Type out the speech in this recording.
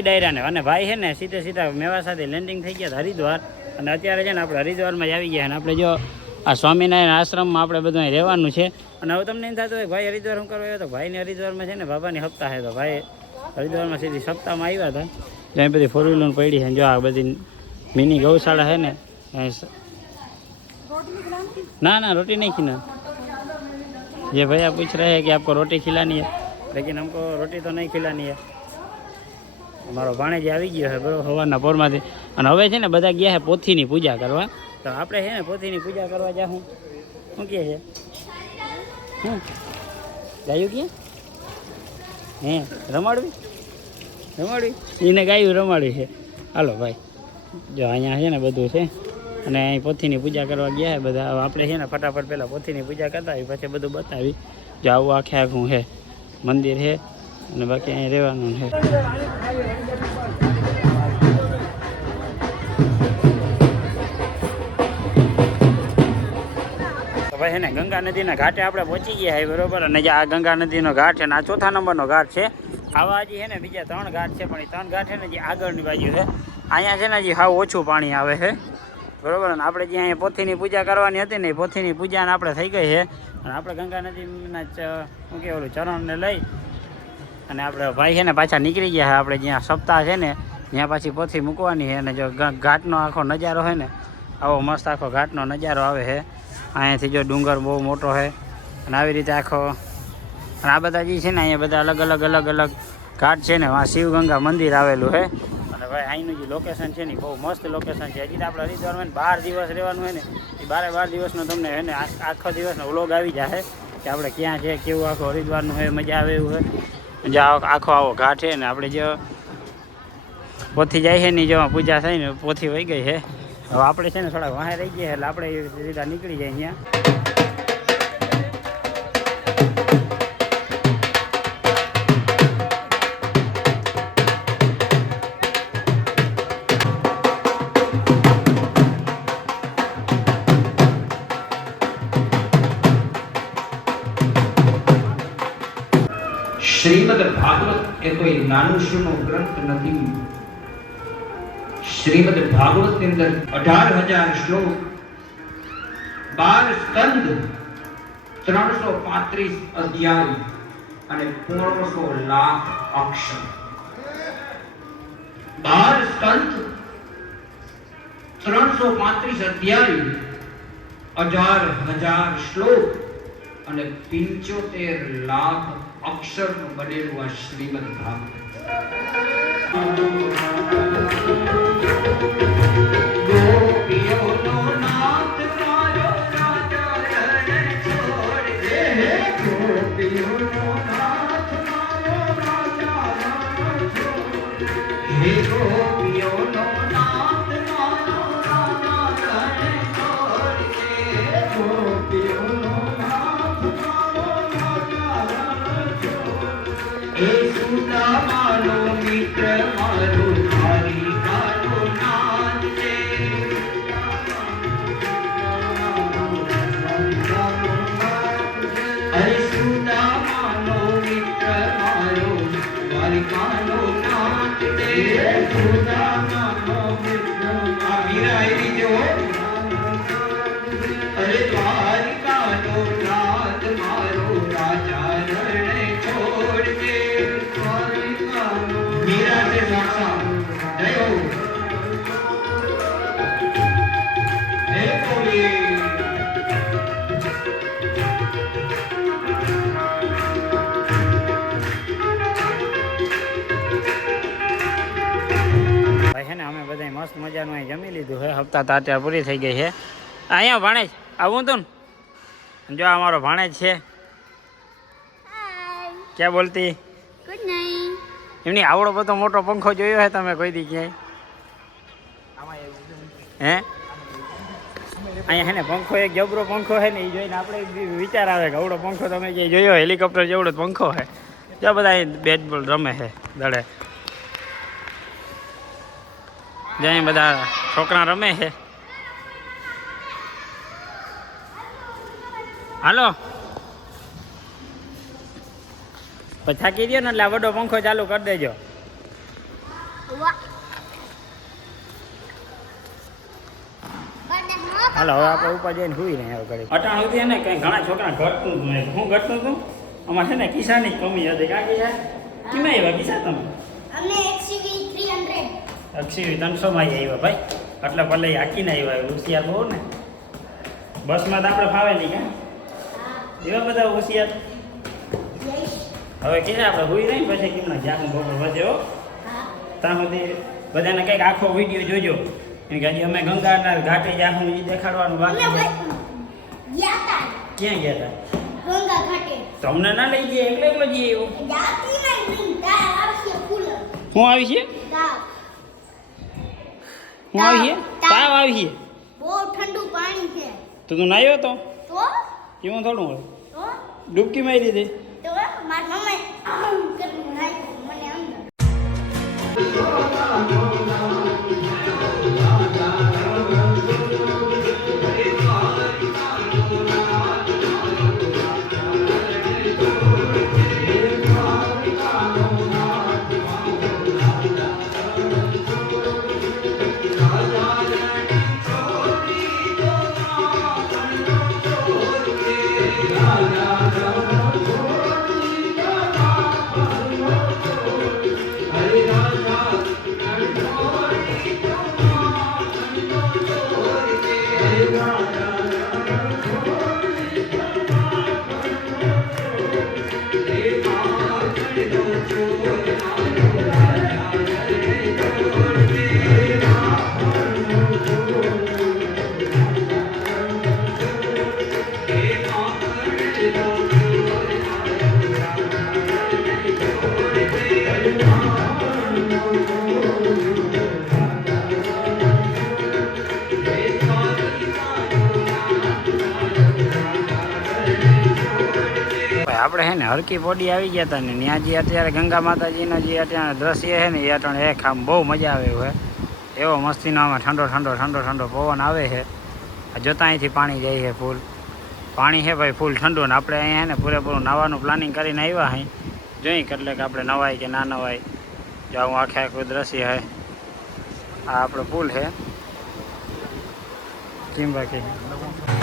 મોકલી ડાયરાને. અને ભાઈ છે ને સીધા મેવા સાથે લેન્ડિંગ થઈ ગયા હરિદ્વાર. અને અત્યારે છે ને આપણે હરિદ્વારમાં જ આવી ગયા. અને આપણે જો આ સ્વામિનારાયણ આશ્રમમાં આપણે બધું અહીં રહેવાનું છે. અને હવે તમને એમ થતું હોય ભાઈ હરિદ્વાર શું કરવા આવ્યો? તો ભાઈને હરિદ્વારમાં છે ને બાબાની હપ્તા છે. તો ભાઈ હરિદ્વારમાં સીધી સપ્તાહમાં આવ્યા હતા. જ્યાં બધી ફોર વ્હીલર પડી છે. જો આ બધી મિની ગૌશાળા है ना. ना रोटी नहीं खिला. ये भैया पूछ रहे हैं कि आपको रोटी खिलानी है, लेकिन हमको रोटी तो नहीं खिलानी है. અમારો ભાણેજ આવી ગયો છે બરોબર સવારના પોરમાંથી. અને હવે છે ને બધા ગયા છે પોથીની પૂજા કરવા. તો આપણે છે ને પોથીની પૂજા કરવા જાઉં. શું કહે છે? ગાયું કે હે રમાડવી એને ગાયું રમાડવી છે. હાલો ભાઈ જો અહીંયા છે ને બધું છે. અને અહીં પોથીની પૂજા કરવા ગયા છે બધા. આપણે છે ને ફટાફટ પહેલાં પોથીની પૂજા કરતા આવી પછી બધું બતાવી. જો આવું આખે આખું છે મંદિર છે. અને બાકી અહીં રહેવાનું છે. ભાઈ છે ને ગંગા નદીના ઘાટે આપણે પહોંચી ગયા છે બરોબર. અને જે આ ગંગા નદીનો ઘાટ છે ને આ ચોથા નંબરનો ઘાટ છે. આવા હજી છે ને બીજા 3 ઘાટ છે. પણ એ 3 ઘાટ છે ને જે આગળની બાજુ છે. અહીંયા છે ને હજી સાવ ઓછું પાણી આવે છે બરોબર. અને આપણે જે અહીંયા પોથીની પૂજા કરવાની હતી ને એ પોથીની પૂજાને આપણે થઈ ગઈ છે. અને આપણે ગંગા નદીના શું કે ઓલું ચરણને લઈ અને આપણે ભાઈ છે ને પાછા નીકળી ગયા છે. આપણે જ્યાં સપ્તાહ છે ને ત્યાં પાછી પોથી મૂકવાની છે. અને જો ઘાટનો આખો નજારો છે ને આવો મસ્ત આખો ઘાટનો નજારો આવે છે. અહીંયાથી જો ડુંગર બહુ મોટો છે. અને આવી રીતે આખો. અને આ બધા જે છે ને અહીંયા બધા અલગ અલગ ઘાટ છે ને. આ શિવગંગા મંદિર આવેલું છે. અને ભાઈ અહીંનું જે લોકેશન છે ને બહુ મસ્ત લોકેશન છે. હજી તો આપણે હરિદ્વારમાં 12 દિવસ રહેવાનું હોય ને એ 12 દિવસનો તમને છે ને આખો દિવસનો વ્લોગ આવી જાય કે આપણે ક્યાં છે કેવું આખું હરિદ્વારનું હોય મજા આવે એવું હોય. જો આખો આવો ઘાટ છે ને આપણે જો પોથી જાય છે ને જો પૂજા થઈ ને પોથી વહી ગઈ છે. હવે આપણે છે ને થોડા વાહે રહી ગયા એટલે આપણે સીધા નીકળી જાય અહીંયા. શ્રીમદ ભાગવત એ કોઈ નાનું સૂનો ગ્રંથ નથી. શ્રીમદ ભાગવત ની અંદર 18,000 શ્લોક, 12 સ્કંદ, 335 અધ્યાય અને 1.5 લાખ અક્ષર. 12 સ્કંદ, 335 અધ્યાય, 18,000 શ્લોક અને 75 લાખ અક્ષરનું બનેલું આ શ્રીમદ ભાગવત. ગોપીઓનો નાથ મારો રાજા રણ છોડ દે. ગોપીઓનો નાથ મારો રાજા રણ છોડ દે. હે ગોપીઓનો નાથ મારો રાજા રણ છોડ દે. ગોપીઓનો નાથ મારો રાજા રણ છોડ દે. એ સુદામાનો મિત્ર મારો દ્વારિકાનો નાથ છે. અરે સુદામાનો મિત્ર મારો દ્વારિકાનો નાથ છે. સુદામાનો મિત્ર આ વીરા આવી જો. અરે દ્વારિકાનો નાથ મારો રાજા રણ છોડ દે. मीरा से साक्षा जय हो हे बोलिए. ભાઈ છે ને અમે બધા મસ્ત મજાનું અહીં જમી લીધું છે. હપ્તા તો અત્યારે પૂરી થઈ ગઈ છે. અહીંયા ભાણેજ આવું તું ને. જો અમારો ભાણેજ છે. ક્યાં બોલતી? Good night. એમની આવડો બધો મોટો પંખો જોયો હે તમે કોઈ દી ક્યાંય? હે અહીંયા છે ને પંખો એક જબરો પંખો છે ને એ જોઈને આપણે વિચાર આવે કે આવડો પંખો તમે ક્યાંય જોયો? હેલિકોપ્ટર જેવડો પંખો છે. જો બધા બેટ બોલ રમે છે દડે. જ્યાં બધા છોકરા રમે છે. હાલો પછી થાકી દો ને એટલે આ વડો પંખો ચાલુ કરી દેજો. હાલો હવે આપણે ઉપર જઈને સુઈ નહીં હવે ઘરે અટાણ સુધી ને કંઈ ઘણા છોકરા ઘટતું હતું નહીં હું ઘટતું હતું અમારે છે ને કિસ્સાની કમી હતી કાં કિસ્સા કેમ આવ્યા કિસ્સા તમે અમને XUV 300 અક્ષી 300 માં આવ્યા ભાઈ એટલે ભલે હાકીને આવ્યા હોશિયાર બહુ ને બસમાં તો આપણે ફાવે નહીં કાં એવા બધા હોશિયાર હવે કીધે આપણે હોઈ રહી પછી કેમ ના જાગું બપોર વધે હો ત્યાં સુધી બધાને કંઈક આખો વિડીયો જોજો કે હજી અમે ગંગાના ઘાટે જાહું એ દેખાડવાનું બાકી છે ગયા તા ક્યાં ગયા હતા ગંગા ઘાટે તમને ના લઈ જઈએ એકલો જઈએ એવું જાતી નહીં તા આવશે ફૂલ શું આવી છે તાવ શું આવી છે તાવ આવી છે બહુ ઠંડુ પાણી છે તો તું નાયો તો તો એવું થોડું હોય તો ડૂબકી મારી દીધી તો મારી મમ્મી આમ કરીને નાખ્યું મને અંદર આપણે હે ને હરકી પોડી આવી ગયા હતા ને ત્યાં જે અત્યારે ગંગા માતાજીનો જે અત્યારે દ્રશ્ય છે ને એ અટાણે એક આમ બહુ મજા આવે એવું છે એવો મસ્તીનો આમાં ઠંડો ઠંડો ઠંડો ઠંડો પવન આવે છે જોતાં અહીંથી પાણી જાય છે ફૂલ પાણી છે ભાઈ ફૂલ ઠંડુ ને આપણે અહીંયા ને પૂરેપૂરું નાવાનું પ્લાનિંગ કરીને આવ્યા અહીં જોઈ કેટલે કે આપણે નવાય કે ના નવાય જો આવું આખે આખું દ્રશ્ય છે આ આપણો પુલ છે કેમ બાકી